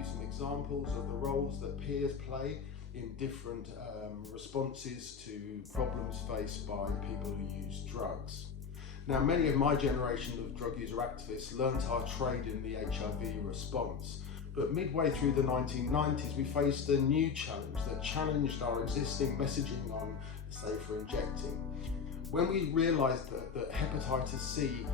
you some examples of the roles that peers play in different responses to problems faced by people who use drugs. Now, many of my generation of drug user activists learnt our trade in the HIV response, but midway through the 1990s we faced a new challenge that challenged our existing messaging on safer injecting. When we realised that hepatitis C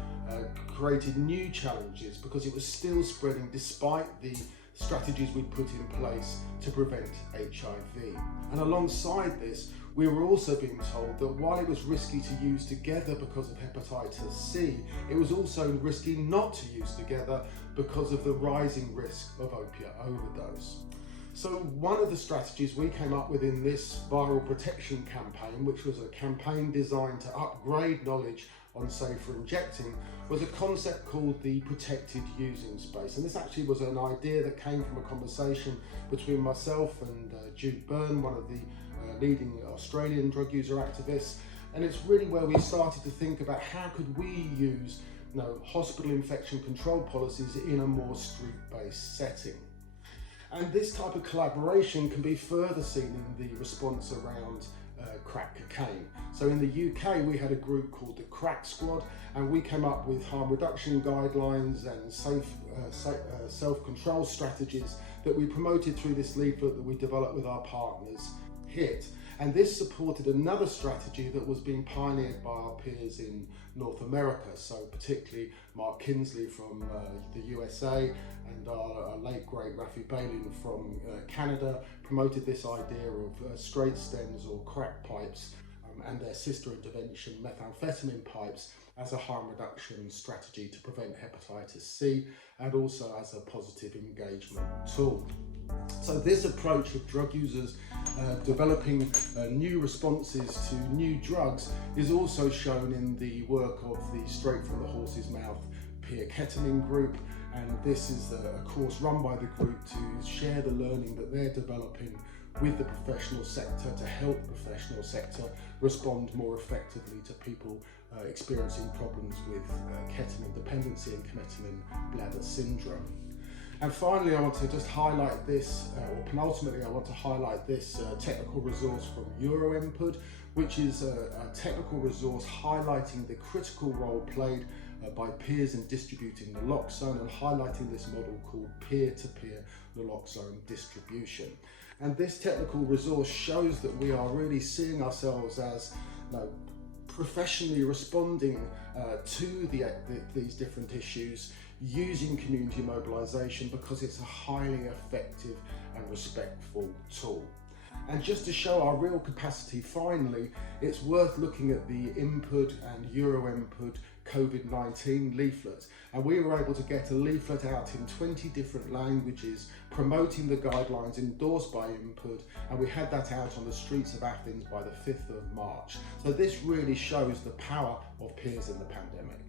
created new challenges because it was still spreading despite the strategies we put in place to prevent HIV. And alongside this, we were also being told that while it was risky to use together because of hepatitis C, it was also risky not to use together because of the rising risk of opiate overdose. So one of the strategies we came up with in this viral protection campaign, which was a campaign designed to upgrade knowledge on safer injecting, was a concept called the protected using space. And this actually was an idea that came from a conversation between myself and Jude Byrne, one of the leading Australian drug user activists. And it's really where we started to think about how could we use hospital infection control policies in a more street-based setting. And this type of collaboration can be further seen in the response around crack cocaine. So in the UK we had a group called the Crack Squad, and we came up with harm reduction guidelines and self-control strategies that we promoted through this leaflet that we developed with our partners HIT. And this supported another strategy that was being pioneered by our peers in North America, so particularly Mark Kinsley from the USA and our late great Rafi Balin from Canada promoted this idea of straight stems or crack pipes and their sister intervention methamphetamine pipes as a harm reduction strategy to prevent hepatitis C and also as a positive engagement tool. So this approach of drug users developing new responses to new drugs is also shown in the work of the Straight from the Horse's Mouth peer ketamine group, and this is a course run by the group to share the learning that they're developing with the professional sector to help the professional sector respond more effectively to people experiencing problems with ketamine dependency and ketamine bladder syndrome. And finally, I want to just highlight this, or penultimately, I want to highlight this technical resource from EuroInput, which is a technical resource highlighting the critical role played by peers in distributing naloxone and highlighting this model called peer-to-peer naloxone distribution. And this technical resource shows that we are really seeing ourselves as professionally responding to these different issues using community mobilisation because it's a highly effective and respectful tool. And just to show our real capacity, finally, it's worth looking at the Input and EuroInput COVID-19 leaflet. And we were able to get a leaflet out in 20 different languages promoting the guidelines endorsed by Input, and we had that out on the streets of Athens by the 5th of March. So this really shows the power of peers in the pandemic.